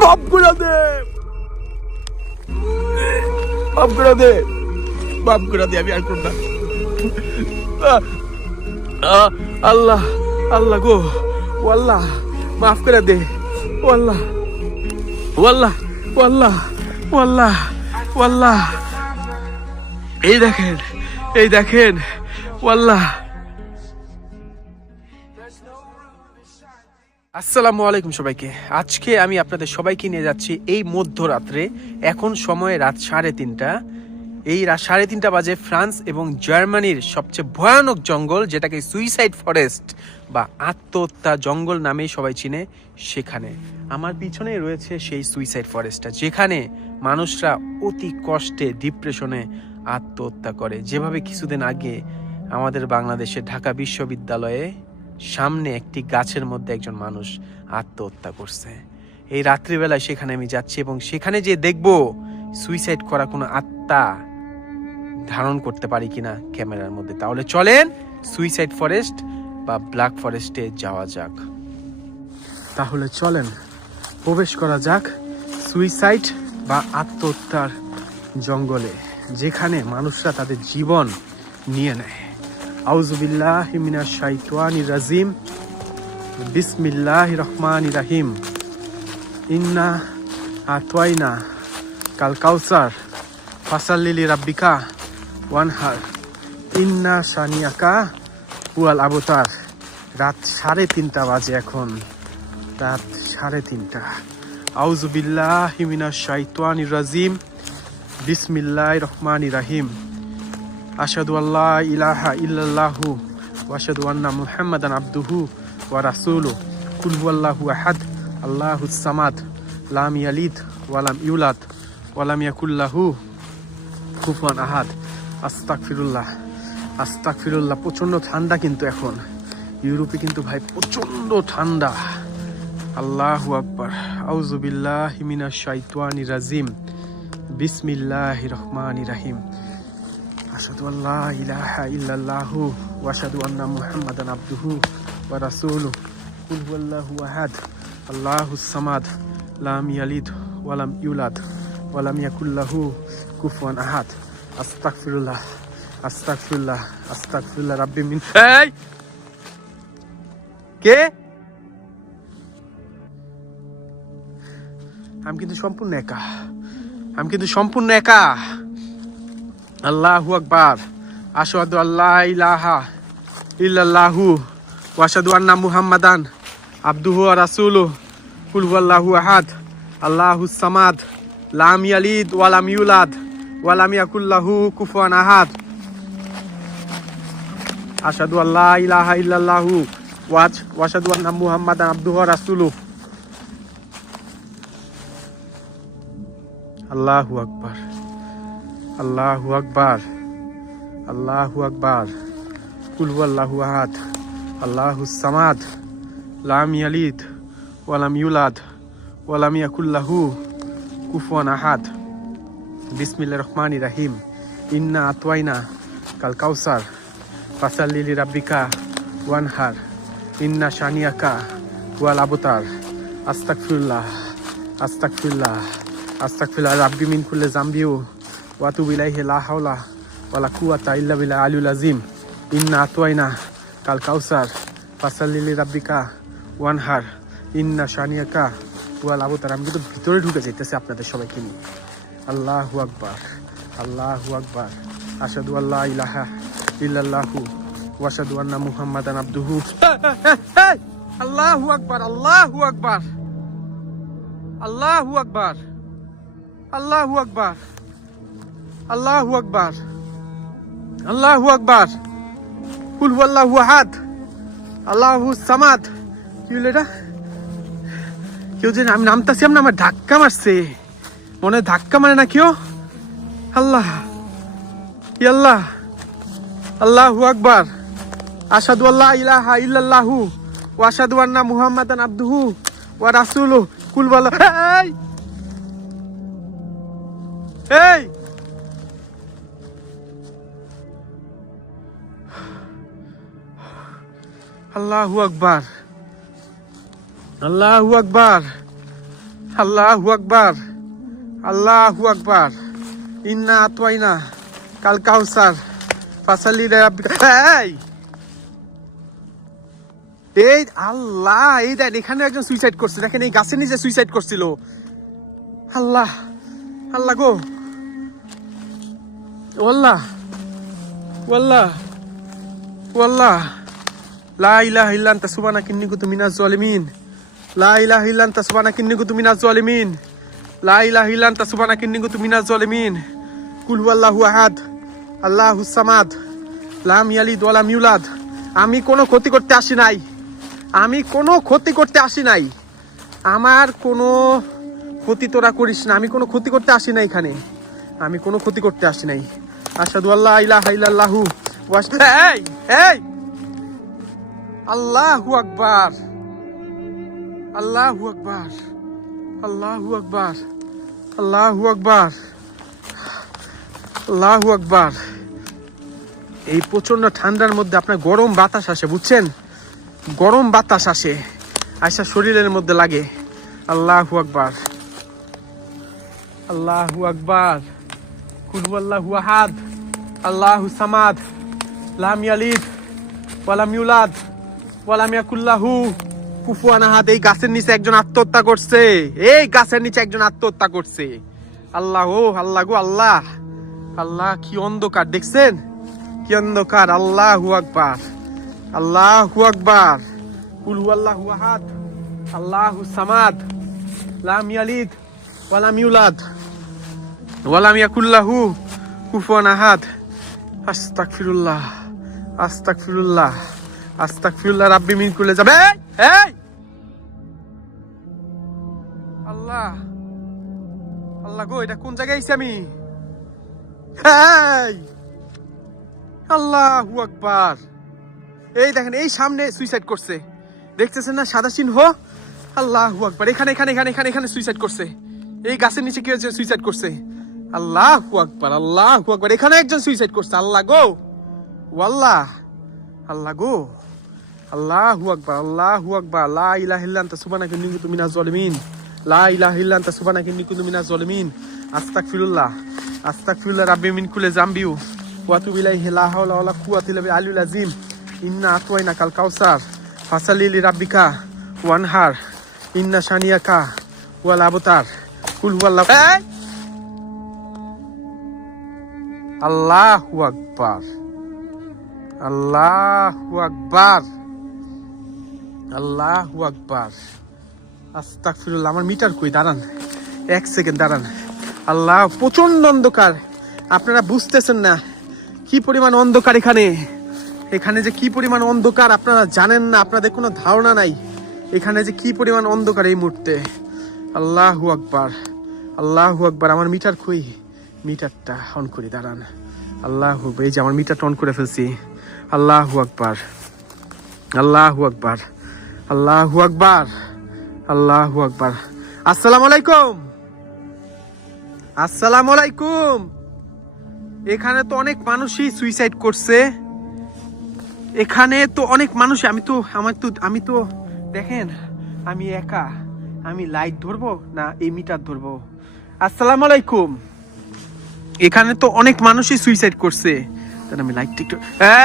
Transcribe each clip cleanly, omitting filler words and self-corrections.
মাফ করে দে, মাফ করে দে, মাফ করে দে, আমি আর করব না। আল্লাহ, আল্লাহ গো, ও আল্লাহ মাফ করে দে, ও আল্লাহ, ও আল্লাহ, ও আল্লাহ, ও আল্লাহ, ও আল্লাহ। এই দেখেন, এই দেখেন, ও আল্লাহ। আসসালামু আলাইকুম সবাইকে। আজকে আমি আপনাদের সবাইকে নিয়ে যাচ্ছি এই মধ্যরাত্রে। এখন সময় রাত 3:30। এই রাত 3:30 বাজে ফ্রান্স এবং জার্মানির সবচেয়ে ভয়ানক জঙ্গল, যেটাকে সুইসাইড ফরেস্ট বা আত্মহত্যা জঙ্গল নামেই সবাই চিনে, সেখানে আমার পিছনে রয়েছে সেই সুইসাইড ফরেস্টটা, যেখানে মানুষরা অতি কষ্টে ডিপ্রেশনে আত্মহত্যা করে। যেভাবে কিছুদিন আগে আমাদের বাংলাদেশে ঢাকা বিশ্ববিদ্যালয়ে সামনে একটি গাছের মধ্যে একজন মানুষ আত্মহত্যা করছে। এই রাত্রিবেলায় সেখানে আমি যাচ্ছি এবং সেখানে যে দেখব সুইসাইড করা কোনো আত্মা ধারণ করতে পারি কিনা ক্যামেরার মধ্যে। তাহলে চলেন সুইসাইড ফরেস্ট বা ব্ল্যাক ফরেস্টে যাওয়া যাক। তাহলে চলেন প্রবেশ করা যাক সুইসাইড বা আত্মহত্যার জঙ্গলে, যেখানে মানুষরা তাদের জীবন নিয়ে নেয়। আউযুবিল্লাহি মিনাশ শাইতানির রাজিম, বিসমিল্লাহির রহমানির রহিম। ইন্না আতওয়াইনা কাল কাউসার ফাসাল্লি লিরাব্বিকা ওয়ানহার ইন্না শানিয়াকা হুয়াল আবতার। রাত 3:30 বাজে এখন, রাত 3:30। আউযুবিল্লাহি মিনাশ শাইতানির রাজিম, বিসমিল্লাহির রহমানির রহিম। আশহাদু আল্লা ইলাহা ইল্লাল্লাহু ওয়া আশহাদু আন্না মুহাম্মাদান আবদুহু ওয়া রাসূলুহু। কুল হুয়াল্লাহু আহাদ, আল্লাহুস সামাদ, লাম ইয়ালিদ ওয়া লাম ইউলাদ ওয়া লাম ইয়াকুল লাহু কুফুয়ান আহাদ। আস্তাগফিরুল্লাহ, আস্তাগফিরুল্লাহ। প্রচন্ড ঠান্ডা কিন্তু এখন ইউরোপে, কিন্তু ভাই প্রচন্ড ঠান্ডা। আল্লাহু আকবার। আউযু বিল্লাহি মিনাশ শাইতানির রাজিম, বিসমিল্লাহির রহমানির রহিম। আশহাদু আল্লা ইলাহা ইল্লাল্লাহু ওয়া আশহাদু আন্না মুহাম্মাদান আবদুহু ওয়া রাসূলুহু। কুল হুয়াল্লাহু আহাদ, আল্লাহুস সামাদ, লাম ইয়ালিদ ওয়া লাম ইউলাদ ওয়া লাম ইয়াকুল লাহু কুফুয়ান আহাদ। আস্তাগফিরুল্লাহ, আস্তাগফিরুল্লাহ, আস্তাগফিরুল্লাহ রাব্বি মিন। এই কে? আমি কিন্তু সম্পূর্ণ একা, আমি কিন্তু সম্পূর্ণ একা। আল্লাহু আকবার। আশহাদু আল্লা ইলাহা ইল্লাল্লাহু ওয়া আশহাদু আন্না মুহাম্মাদান আবদুহু ওয়া রাসূলুহু। কুল হুয়াল্লাহু আহাদ, আল্লাহুস সামাদ, লাম ইয়ালিদ ওয়া লাম ইউলাদ ওয়া লাম ইয়াকুল লাহু কুফুয়ান আহাদ। আশহাদু আল্লা ইলাহা ইল্লাল্লাহু ওয়া আশহাদু আন্না মুহাম্মাদান আবদুহু ওয়া রাসূলুহু। আল্লাহু আকবার, আল্লাহু আকবার, আল্লাহু আকবার। কুল হুয়াল্লাহু আহাদ, আল্লাহুস সামাদ, লাম ইয়ালিদ ওয়া লাম ইউলাদ ওয়া লাম ইয়াকুল লাহু কুফুয়ান আহাদ। বিসমিল্লাহির রহমানির রহিম। ইন্না আতওয়াইনা কাল কাউসার ফাসাল্লি লিরাব্বিকা ওয়ানহার ইন্না শানিয়াকা হুয়াল আবতার। আস্তাগফিরুল্লাহ, আস্তাগফিরুল্লাহ, আস্তাগফিরুল্লাহ রাব্বি মিন কুল্লি যামবিউ ওয়া আতুবু ইলাইহি লা হাওলা ওয়া লা কুওয়াতা ইল্লা বিল্লাহিল আলিয়্যিল আযীম। ইন্না আতওয়াইনা কাল কাউসার ফাসাল্লি লিরাব্বিকা ওয়ানহার ইন্না শানিয়াকা হুয়াল আবতার। আমি কিন্তু ভিতরে ঢুকে যাইতেছি আপনাদের সবাইকে নিয়ে। আল্লাহু আকবার, আল্লাহু আকবার। আশহাদু আল্লা ইলাহা ইল্লাল্লাহু ওয়া আশহাদু আন্না মুহাম্মাদান আবদুহু। আল্লাহু আকবার, আল্লাহু আকবার, আল্লাহু আকবার, আল্লাহু আকবার, আল্লাহু আকবার, আল্লাহু আকবার। কুল হুয়াল্লাহু আহাদ, আল্লাহুস সামাদ। কি হলো এটা? কেউ যে আমি নামতাছি, আমি আমার ধাক্কা মারছে, মনে ধাক্কা মারে না কেউ। আল্লাহ, আল্লাহ, আল্লাহু আকবার। আশহাদু আল্লা ইলাহা ইল্লাল্লাহু ওয়া আশহাদু আন্না মুহাম্মাদান আবদুহু ওয়া রাসূলুহু। কুল হুয়াল্লাহু। এই এই আল্লাহু আকবার, আল্লাহু আকবার, আল্লাহু আকবার, আল্লাহু আকবার। ইন্না আতওয়াইনা কাল কাউসার ফাসাল্লি লিরাব্বিকা। এই আল্লাহ, এই দেন এখানে একজন সুইসাইড করছে, দেখেন এই গাছের নিচে সুইসাইড করছিল। আল্লাহ, আল্লাহ গো, ওয়াল্লাহ ওয়াল্লাহ ওয়াল্লাহ, লা ইলাহা ইল্লা আনতা সুবহানাকা ইন্নী কুনতু মিনাজ জালিমিন, লা ইলাহা ইল্লা আনতা সুবহানাকা ইন্নী কুনতু মিনাজ জালিমিন, লা ইলাহা ইল্লা আনতা সুবহানাকা ইন্নী কুনতু মিনাজ জালিমিন। কুল হুয়াল্লাহু আহাদ, আল্লাহুস সামাদ, লাম ইয়ালিদ ওয়া লাম ইউলাদ। আমি কোনো ক্ষতি করতে আসি নাই, আমি কোনো ক্ষতি করতে আসি নাই, আমার কোনো ক্ষতি তোরা করিস না, আমি কোনো ক্ষতি করতে আসি নাই এখানে, আমি কোনো ক্ষতি করতে আসি নাই। আশহাদু আল্লা ইলাহা ইল্লাল্লাহু ওয়া এই এই আল্লাহু আকবার, আল্লাহু আকবার, আল্লাহু আকবার, আল্লাহু আকবার, আল্লাহু আকবার। এই প্রচন্ড ঠান্ডার মধ্যে আপনার গরম বাতাস আসে, বুঝছেন, গরম বাতাস আসে, আয়সা শরীরের মধ্যে লাগে। আল্লাহু আকবার, আল্লাহু আকবার। কুল হুয়াল্লাহু আহাদ, আল্লাহুস সামাদ, লাম ইয়ালিদ ওয়া লাম ইউলাদ ওয়া লাম ইয়াকুল লাহু কুফুয়ান আহাদ। এই গাছের নিচে একজন আত্মহত্যা করছে, এই গাছের নিচে একজন আত্মহত্যা করছে। আল্লাহ, ও আল্লাহ গো আল্লাহ, আল্লাহ কি অন্ধকার দেখছেন, কি অন্ধকার। আল্লাহু আকবার, আল্লাহু আকবার। কুল হুয়াল্লাহু আহাদ, আল্লাহুস সামাদ, লাম ইয়ালিদ ওয়া লাম ইউলাদ ওয়া লাম ইয়াকুল লাহু কুফুয়ান আহাদ। আস্তাগফিরুল্লাহ, আস্তাগফিরুল্লাহ, আস্তাগফিরুল্লাহ রাব্বি মিন কুল্লি যাবে। এই আল্লাহ, আল্লাহ গো, এটা কোন জায়গায় আইছি আমি? এই আল্লাহু আকবার। এই দেখেন, এই সামনে সুইসাইড করছে, দেখতেছেন না সাদা চিহ্ন। আল্লাহু আকবার। এখানে এখানে এখানে এখানে এখানে সুইসাইড করছে, এই গাছের নিচে কি হয়েছে, সুইসাইড করছে। আল্লাহু আকবার, আল্লাহু আকবার। এখানে একজন সুইসাইড করছে। আল্লাহ গো, ওয়াল্লাহ, আল্লাহ গো, আল্লাহু আকবার, আল্লাহু আকবার। লা ইলাহা ইল্লা আনতা সুবহানাকা ইন্নী কুনতু মিনাজ জালিমিন, লা ইলাহা ইল্লা আনতা সুবহানাকা ইন্নী কুনতু মিনাজ জালিমিন। আস্তাগফিরুল্লাহ, আস্তাগফিরুল্লাহ রাব্বি মিন কুল্লি যামবি ওয়া আতুবু ইলাইহি, লা হাওলা ওয়ালা কুওয়াতা ইল্লা বিল আলিয়্যিল আযীম। ইন্না আতওয়াইনা কাল কাউসার ফাসাল্লি লিরাব্বিকা ওয়ানহার, ইন্না শানিয়াকা ওয়াল আবতার। কুল হুয়াল্লাহু। আল্লাহু আকবার, আল্লাহু আকবার, আল্লাহু আকবার। আস্তাগফিরুল্লাহ। আমার মিটার কই, দাঁড়ান এক সেকেন্ড দাঁড়ান। আল্লাহ, প্রচন্ড অন্ধকার, আপনারা বুঝতেছেন না কি পরিমাণ অন্ধকার এখানে, এখানে যে কি পরিমাণ অন্ধকার আপনারা জানেন না, আপনাদের কোনো ধারণা নাই এখানে যে কি পরিমাণ অন্ধকার এই মুহূর্তে। আল্লাহু আকবার, আল্লাহু আকবার। আমার মিটার কই, মিটারটা অন করি, দাঁড়ান। আল্লাহু আকবার। এই যে আমার মিটারটা অন করে ফেলছি। আল্লাহু আকবার, আল্লাহু আকবার, আল্লাহু আকবার, আল্লাহু আকবার। আসসালামু আলাইকুম, আসসালামু আলাইকুম। এখানে তো অনেক মানুষই সুইসাইড করছে, এখানে তো অনেক মানুষ। আমি তো দেখেন, আমি একা, আমি লাইট ধরবো না এই মিটার ধরবো? আসসালামু আলাইকুম। এখানে তো অনেক মানুষই সুইসাইড করছে, তাহলে আমি লাইটটা একটু।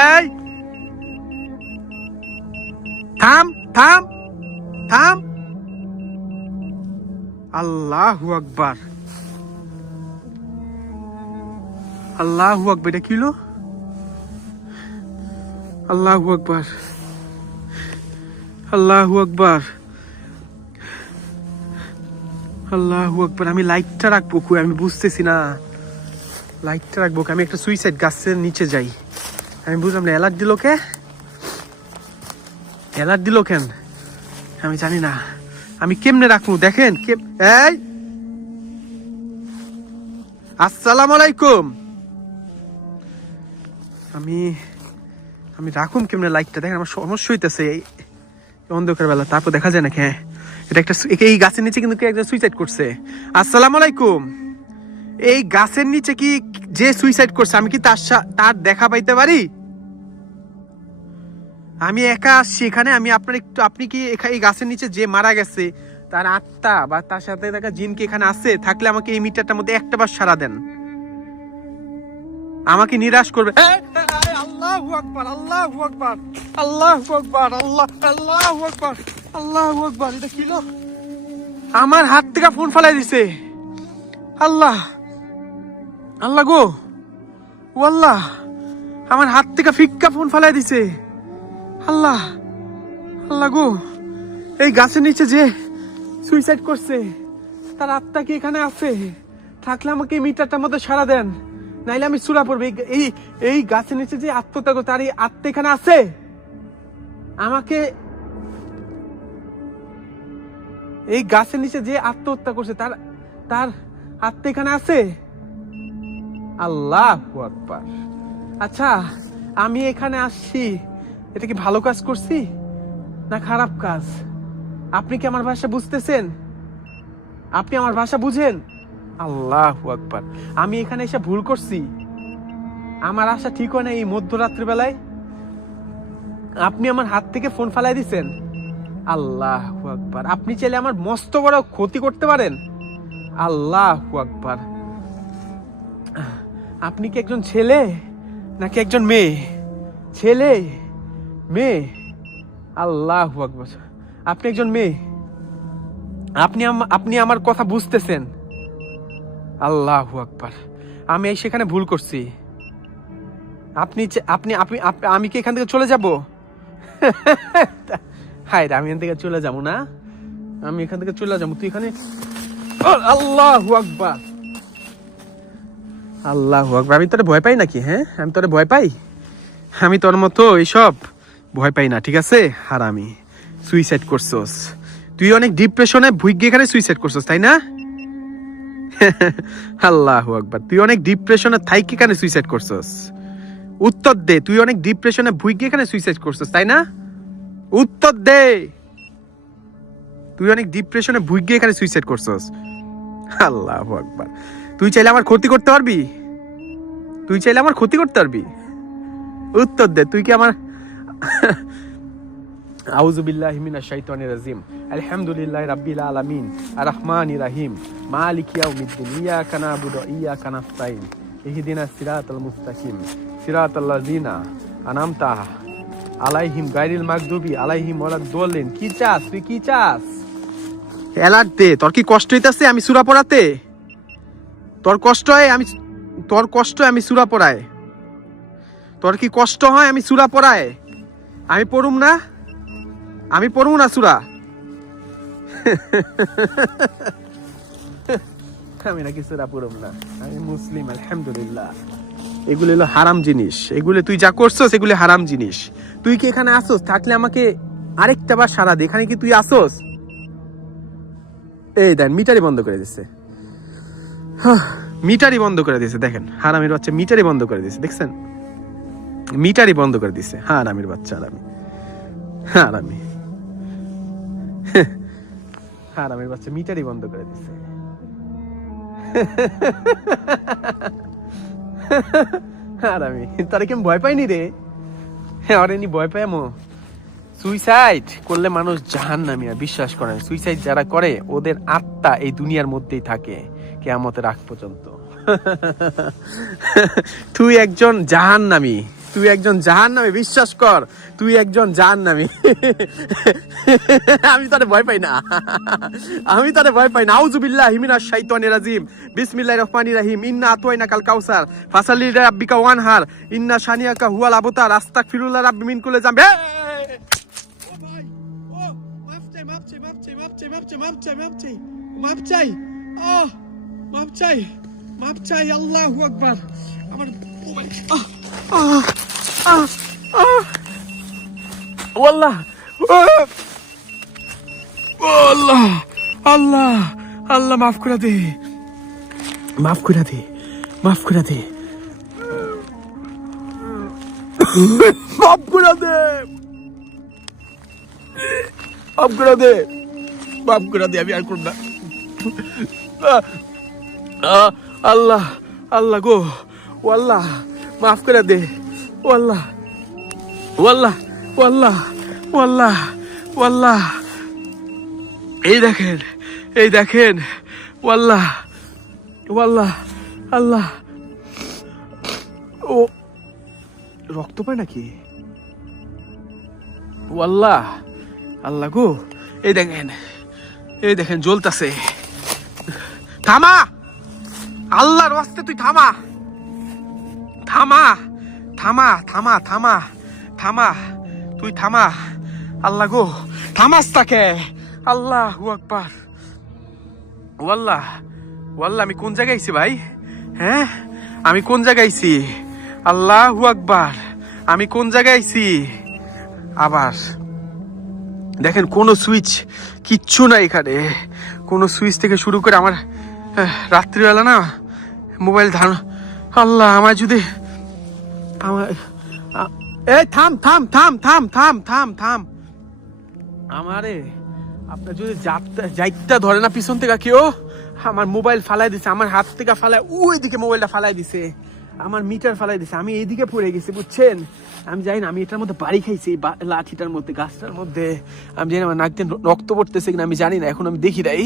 এই থাম থাম থাম। আল্লাহু আকবার, আল্লাহু আকবার। এটা কি হলো? আল্লাহু আকবার, আল্লাহু আকবার, আল্লাহু আকবার। আমি লাইটটা রাখবো কই, আমি বুঝতেছি না লাইটটা রাখবো। আমি একটা সুইসাইড গাছের নিচে যাই, আমি বুঝলাম না। অ্যালার্ট দিল কে, অ্যালার্ট দিল কেন আমি জানি না। আমি কেমনে রাখবো দেখেন। এই আসসালামু আলাইকুম। আমি আমি রাখুম কেমনে লাইটটা, দেখেন আমার সমস্যা হইতেছে এই অন্ধকার বেলা। তারপর দেখা যায় না। হ্যাঁ, এটা একটা, এই গাছের নিচে কিন্তু একজন সুইসাইড করছে। আসসালামু আলাইকুম। এই গাছের নিচে কি যে সুইসাইড করছে, আমি কি তার দেখা পাইতে পারি? আমি একা আসছি এখানে, আমি আপনার একটু, আপনি কি এই গাছের নিচে যে মারা গেছে তার আত্মা বা তার সাথে থাকা জিন কি এখানে আছে? থাকলে আমাকে এই মিটারটার মধ্যে একটা বার সাড়া দেন, আমাকে নিরাশ করবে। আল্লাহু আকবার, আল্লাহু আকবার, আল্লাহু আকবার, আল্লাহু আকবার, আল্লাহু আকবার। এটা কি? আমার হাত থেকে ফোন ফালাই দিছে। আল্লাহ, আল্লাহ গো, ও আল্লাহ, আমার হাত থেকে ফিক্কা ফোন ফালাই দিছে। আল্লাহ, আল্লাহ গো, এই গাছের নিচে যে সুইসাইড করছে তার আত্মা কি এখানে আছে? থাকলে আমাকে এই মিটারটার মধ্যে সাড়া দেন, নাইলে আমি সূরা পড়বো। এই গাছের নিচে যে আত্মত্যাগ, তার এই আত্মা এখানে আছে? আমাকে এই গাছের নিচে যে আত্মহত্যা করছে তার তার আত্মা এখানে আছে? আল্লাহু আকবার। আচ্ছা, আমি এখানে আসছি, এটা কি ভালো কাজ করছি না খারাপ কাজ? আপনি কি আমার ভাষা বুঝতেছেন? আপনি আমার ভাষা বুঝেন? আল্লাহু আকবার। আমি এখানে এসে ভুল করছি? আমার আশা ঠিক হয় না এই মধ্যরাত্রি বেলায়? আপনি আমার হাত থেকে ফোন ফালাই দিছেন। আল্লাহু আকবার। আপনি চাইলে আমার মস্ত বড় ক্ষতি করতে পারেন। আল্লাহু আকবার। আপনি কি একজন ছেলে নাকি একজন মেয়ে? ছেলে, মেয়ে? আল্লাহু আকবার। আপনি একজন মেয়ে, আপনি আমার কথা বুঝতেছেন? আল্লাহু আকবার। আমি সেখানে ভুল করছি। আপনি আপনি আপনি আমি কি এখান থেকে চলে যাব? হায় রে, আমি এখান থেকে চলে যাবো না, আমি এখান থেকে চলে যাবো। তুই এখানে, আল্লাহু আকবার, আল্লাহু আকবার। আমি তোরে ভয় পাই নাকি? হ্যাঁ, আমি তোরে ভয় পাই? আমি তোর মতো এইসব ভয় পাই না, ঠিক আছে? হারামি, সুইসাইড করছস তুই, অনেক ডিপ্রেশনে ভুগে এখানে সুইসাইড করছস, তাই না? আল্লাহু আকবার। তুই অনেক ডিপ্রেশনে থাইকে এখানে সুইসাইড করছস। উত্তর দে, তুই অনেক ডিপ্রেশনে ভুগে এখানে সুইসাইড করছস, তাই না? উত্তর দে, তুই অনেক ডিপ্রেশনে ভুগে এখানে সুইসাইড করছস। আল্লাহু আকবার। তুই চাইলে আমার ক্ষতি করতে পারবি? তুই চাইলে আমার ক্ষতি করতে পারবি? উত্তর দে, তুই কি আমার আউযু বিল্লাহি মিনাশ শাইতানির রাজিম। আলহামদুলিল্লাহি রাব্বিল আলামিন আর রহমানির রহিম মালিকি ইয়াউমিদ্দিন ইয়াকা না'বুদু ওয়া ইয়াকা নাস্তাইন ইহদিনাস সিরাতাল মুস্তাকিম সিরাতাল লাযিনা আনআমতা আলাইহিম গায়রিল মাগদুবি আলাইহিম ওয়ালাদ-দাল্লিন। কি চাস তুই? কি চাস? এলার্ট দে। তোর কি কষ্ট হইতাছে আমি সূরা পড়াতে? তোর কষ্ট হয় আমি সূরা পড়াই? তোর কি কষ্ট হয় আমি সূরা পড়াই? আমি পড়ুম না? আমি পড়বো না সূরা? আমি নাকি সূরা পড়ুম না? আমি মুসলিম, আলহামদুলিল্লাহ। এগুলো হলো হারাম জিনিস, এগুলো তুই যা করছস এগুলো হারাম জিনিস। তুই কি এখানে আসোস? থাকলে আমাকে আরেকটা বার সারা দে। এখানে কি তুই আসোস? এই দেন, মিটারই বন্ধ করে দিচ্ছে, মিটারই বন্ধ করে দিয়েছে। দেখেন, হারামির বাচ্চা মিটারই বন্ধ করে দিয়েছে, দেখছেন? মিটারই বন্ধ করে দিছে হারামির বাচ্চা। হারামি, হারামির বাচ্চা মিটারই বন্ধ করে দিছে। হারামি, তারা কি ভয় পাইনি রে? হ্যাঁ, অরে নি ভয় পাই। সুইসাইড করলে মানুষ জাহান্নামী, বিশ্বাস করেন? সুইসাইড যারা করে ওদের আত্মা এই দুনিয়ার মধ্যেই থাকে কিয়ামতের আগ পর্যন্ত। তুই একজন জাহান্নামী, তুই একজন জাহান্নামী, বিশ্বাস কর, তুই একজন জাহান্নামী। আমি তারে ভয় পাই না, আমি তারে ভয় পাই না। আউযু বিল্লাহি মিনাশ শাইতানির রাজিম। বিসমিল্লাহির রহমানির রহিম। ইন্না আতওয়াইনাকাল কাউসার ফাসাল্লি লিরাব্বিকা ওয়ানহার ইন্না শানিয়াকা হুয়াল আবতার আস্তাগফিরুল্লাহ রাব্বি মিন কুল্লি যামবি। ও ভাই, ও মাফ চাই, মাফ চাই, মাফ চাই, মাফ চাই, মাফ চাই, মাফ চাই, মাফ চাই, মাফ চাই, মাফ চাই, মাফ চাই। আল্লাহু আকবার। আমার আল্লাহ, আল্লাহ, আল্লাহ, আল্লাহ, মাফ করে দে, মাফ করে দে, মাফ করে দে, মাফ করে দে, মাফ করে দে, মাফ করে দে। আমি আর করব না। আল্লাহ, আল্লাহ গো, ও আল্লাহ, মাফ করে দে, ও আল্লাহ, ও আল্লাহ, ও আল্লাহ, ও আল্লাহ, ও আল্লাহ, ও এই দেখেন, এই দেখেন, ওয়াল্লাহ ওয়াল্লাহ, আল্লাহ, ও রক্ত পায় নাকি? ওয়াল্লাহ, আল্লাহ গো, এই দেখেন, এই দেখেন জ্বলতাছে। থামা, আল্লাহর ওয়াস্তে তুই থামা, থামা, থামা, থামা, থামা, থামা, তুই থামা। আল্লাহ গো, থামাস তাকে। আল্লাহু আকবার। ওয়াল্লাহ, ওয়াল্লাহ, আমি কোন জায়গায় আইছি ভাই? হ্যাঁ, আমি কোন জায়গায় আইছি? আল্লাহু আকবার, আমি কোন জায়গায় আইছি? আবার দেখেন, কোনো সুইচ কিচ্ছু নাই এখানে। কোনো সুইচ থেকে শুরু করে আমার রাত্রিবেলা না মোবাইল ধারণ। আল্লাহ, আমার যদি আমার এই থাম থাম থাম থাম থাম থাম থাম আমারে আপনার যদি যাইতা ধরে না পিছন থেকে কেউ, আমার মোবাইল ফালাই দিছে, আমার হাত থেকে ফালাই ওই দিকে মোবাইলটা ফালাই দিছে, আমার মিটার ফালাই দিছে, আমি এইদিকে পড়ে গেছি বুঝছেন। আমি জানি না, আমি এটার মধ্যে বাড়ি খাইছি, লাঠিটার মধ্যে, গাছটার মধ্যে। আমি জানি না আমার নাক দিয়ে রক্ত পড়তেছে কিনা আমি জানি না, এখন আমি দেখি নাই।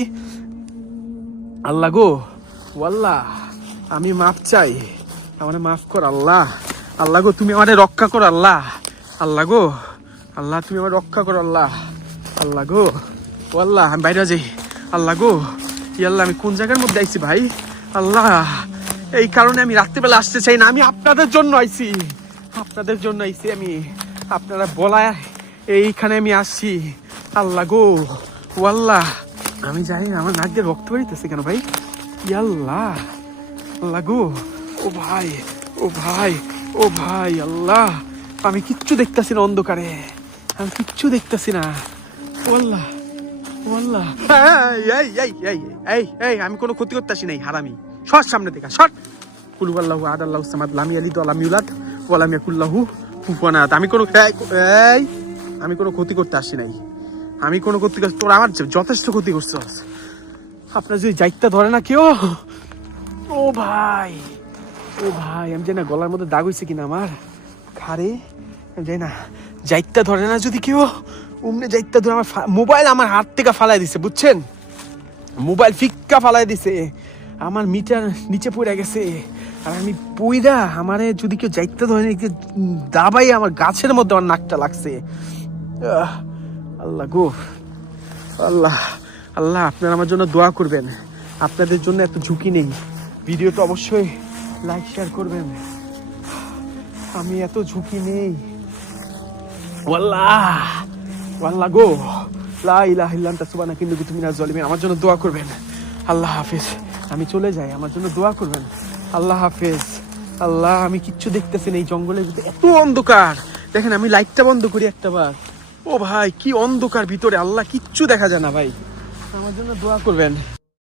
আল্লাহ গো, ওয়াল্লাহ, আমি মাফ চাই, আমার মাফ কর আল্লাহ। আল্লাহ গো, তুমি আমাদের রক্ষা করো আল্লাহ। আল্লাহ গো, আল্লাহ, তুমি আমার রক্ষা করো আল্লাহ। আল্লাহ গো, ওয়াল্লাহ, আমি বাইরে যাই। আল্লাহ গো, আল্লাহ, আমি কোন জায়গার মধ্যে আইছি ভাই? আল্লাহ, এই কারণে আমি রাত্রিবেলা আসতে চাই না, আমি আপনাদের জন্য আইছি, আপনাদের জন্য আইছি আমি। আপনারা বলায় এইখানে আমি আসছি। আল্লাহ গো, ওয়াল্লাহ, আমি জানি না আমার নাক দিয়ে রক্ত বেরিতেছে কেন ভাই? আল্লাহ, আল্লাহ গো, ও ভাই, ও ভাই, ও ভাই, আল্লাহ, আমি কিচ্ছু দেখতেছি না অন্ধকারে, আমি কিচ্ছু দেখতেছি না। ওয়াল্লাহ, ওয়াল্লাহ, এই এই এই এই এই, আমি কোনো ক্ষতি করতে আসি নাই, হারামি, সর সামনে থেকে সর। কুল আল্লাহু আহাদ আল্লাহুস সামাদ লাম ইয়ালিদ ওয়া লাম ইউলাদ ওয়া লাম ইয়াকুল লাহু কুফুয়ান আহাদ। আমি কোনো এই, আমি কোনো ক্ষতি করতে আসি নাই, আমি কোনো ক্ষতি করছি? তোর আমার যথেষ্ট ক্ষতি করছস। আপনার যদি যাইতে ধরে না কেউ, ও ভাই, ও ভাই, আমি জানি না গলার মধ্যে দাগ হয়েছে কিনা আমার ঘাড়ে, আমি জানি না। যাইতে ধরে না যদি কেউ, উমনে যাইতে ধরে আমার মোবাইল আমার হাত থেকে ফালাই দিছে বুঝছেন, মোবাইল ফিক্কা ফালাই দিছে, আমার মিটার নিচে পড়ে গেছে। আর আমি পইরা, আমারে যদি কেউ যাইতে ধরে দাবাই আমার গাছের মধ্যে আমার নাকটা লাগছে। আল্লাহ গো, আল্লাহ, আল্লাহ, আপনারা আমার জন্য দোয়া করবেন। আপনাদের জন্য এত ঝুঁকি নেই। ভিডিওটা অবশ্যই লাইক শেয়ার করবেন। আমি এত ঝুঁকি নেই। ওয়াল্লাহ, ওয়াল্লাহ গো, লা ইলাহা ইল্লা আনতা সুবহানাকা ইন্নী কুনতু মিনাজ জালিমিন। আমার জন্য দোয়া করবেন। আল্লাহ হাফেজ। আমি চলে যাই, আমার জন্য দোয়া করবেন। আল্লাহ হাফেজ। আল্লাহ, আমি কিচ্ছু দেখতেছি না, এই জঙ্গলের ভিতরে এত অন্ধকার। দেখেন, আমি লাইটটা বন্ধ করি একটাবার, ও ভাই, কি অন্ধকার ভিতরে, আল্লাহ, কিচ্ছু দেখা যায় না ভাই। আমার জন্য দোয়া করবেন।